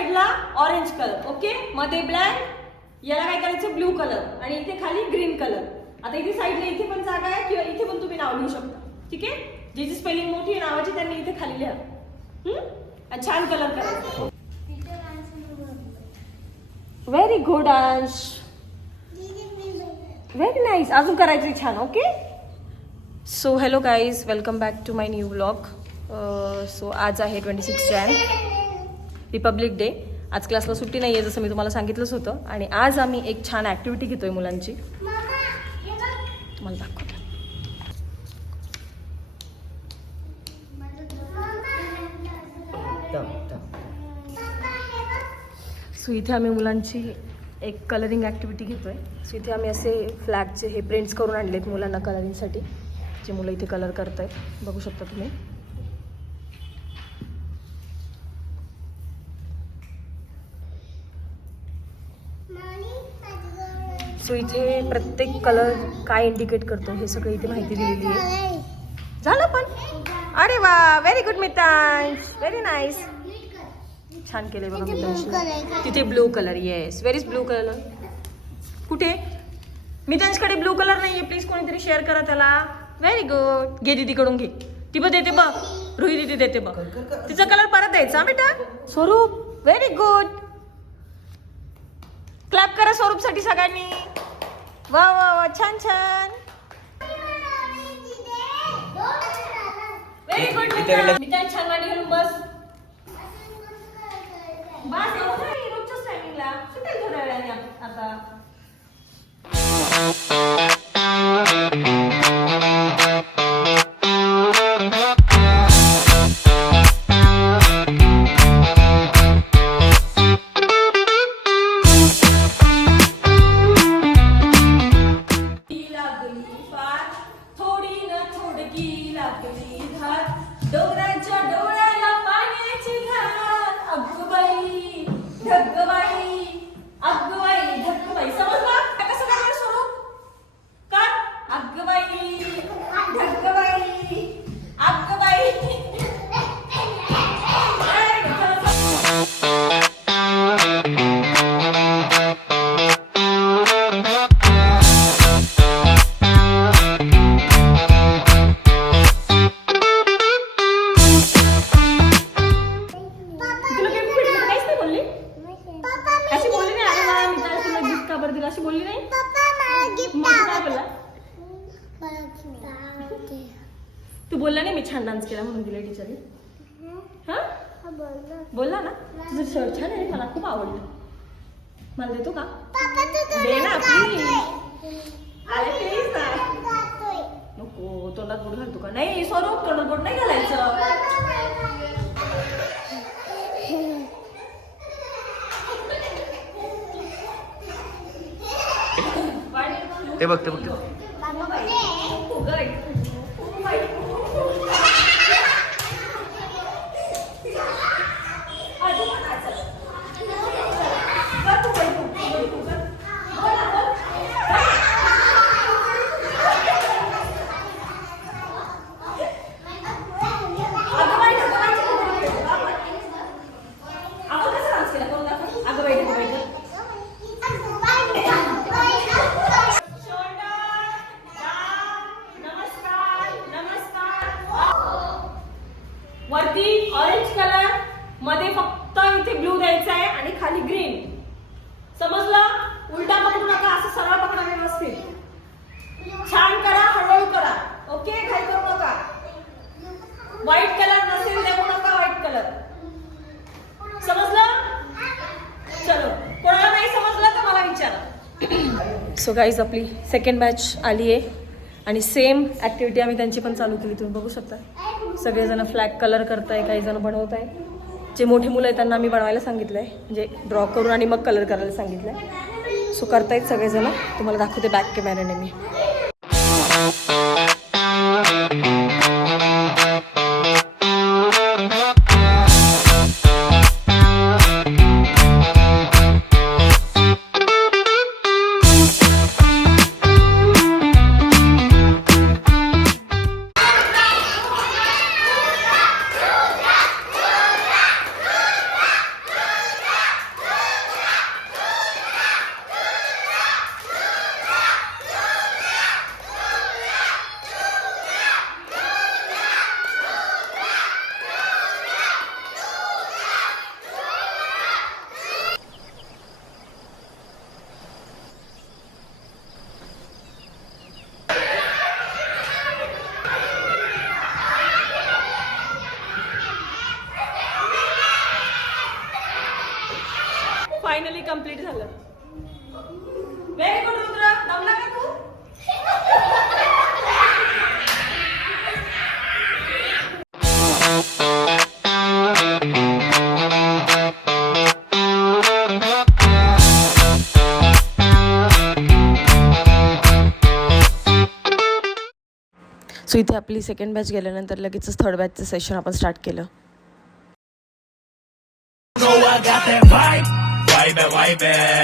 साईडला orange colour. Okay, मध्ये black, याला काय करायचं ब्लू कलर आणि इथे खाली ग्रीन कलर. आता इथे साईडला इथे पण जागा आहे किंवा इथे पण तुम्ही नाव लिहू शकता. ठीक आहे, ज्याची स्पेलिंग मोठी आहे नावाची त्यांनी इथे खाली लिहा. आणि छान कलर करायचा. Very good Ansh, very nice. अजून करायचं छान. Okay, so hello guys, welcome back to my new blog. So आज आहे 26 जॅन, रिपब्लिक डे. आज क्लासला सुट्टी नाही आहे जसं मी तुम्हाला सांगितलंच होतं. आणि आज आम्ही एक छान ॲक्टिव्हिटी घेतोय मुलांची, तुम्हाला दाखवते. सो इथे आम्ही मुलांची एक कलरिंग ॲक्टिव्हिटी घेतोय. सो इथे आम्ही असे फ्लॅगचे हे प्रिंट्स करून आणलेत मुलांना कलरिंगसाठी, जे मुलं इथे कलर करत आहेत, बघू शकता तुम्ही. सो इथे प्रत्येक कलर काय इंडिकेट करतो हे सगळं इथे माहिती दिलेली आहे. झालं पण, अरे वा, very good Mitansh, very nice. छान केले बघा मितांश. तिथे blue colour, yes, where is blue colour. कुठे? मितांशकडे ब्लू कलर नाहीये, प्लीज कोणीतरी शेअर करा त्याला. व्हेरी गुड, घे दीदीकडून घे. ती बघ देते बघ, रुही दीदी देते बघ. तिचा कलर परत द्यायचा बेटा. स्वरूप, व्हेरी गुड. क्लॅप करा स्वरूपसाठी सगळ्यांनी. वा वा वा, छान छान, व्हेरी गुड. मितांश छान मांडी घालून बस. बस एवढं नाही, रोजच्याच टायमिंगला सुटेल थोड्या वेळाने आता. अशी बोलली नाही. तू बोलला नाही मी छान डान्स केला म्हणून दिला टीचरने. हा बोलला ना. तुझं शर्ट छान आहे, मला खूप आवडलं. मला देतो का? दे ना प्लीज. अरे प्लीज ना. नको, तोंडात बोट घालतो का? नाही स्वरूप, तोंडात बोट नाही घालायचं. ते बघ ते बघ. वरती ऑरेंज कलर, मध्ये फक्त इथे ब्लू द्यायचा आहे आणि खाली ग्रीन. समजलं? उलटा पकडू नका, असं सरळ पकडा व्यवस्थित. छान करा, हळूहळू करा. ओके, घाई करू नका. व्हाईट कलर नसेल देऊ नका, व्हाईट कलर. समजलं? चलो, कोणाला नाही समजलं तर मला विचारा. सो गाईज, आपली सेकंड बॅच आली आहे आणि सेम ॲक्टिव्हिटी आम्ही त्यांची पण चालू केली. तुम्ही बघू शकता सगळेजण फ्लॅग कलर करताय, काही जण बनवत आहे. जे मोठी मुलं आहेत त्यांना आम्ही बनवायला सांगितलं आहे, म्हणजे ड्रॉ करून आणि मग कलर करायला सांगितलं आहे. सो करतायत सगळेजण. तुम्हाला दाखवते बॅक कॅमेऱ्याने मी. फायनली कम्प्लीट झालं. Very good Rudra. दमला का तू? सो इथे आपली सेकंड बॅच गेल्यानंतर लगेचच थर्ड बॅचचं सेशन आपण स्टार्ट केलं. know I got that vibe, vibe, vibe.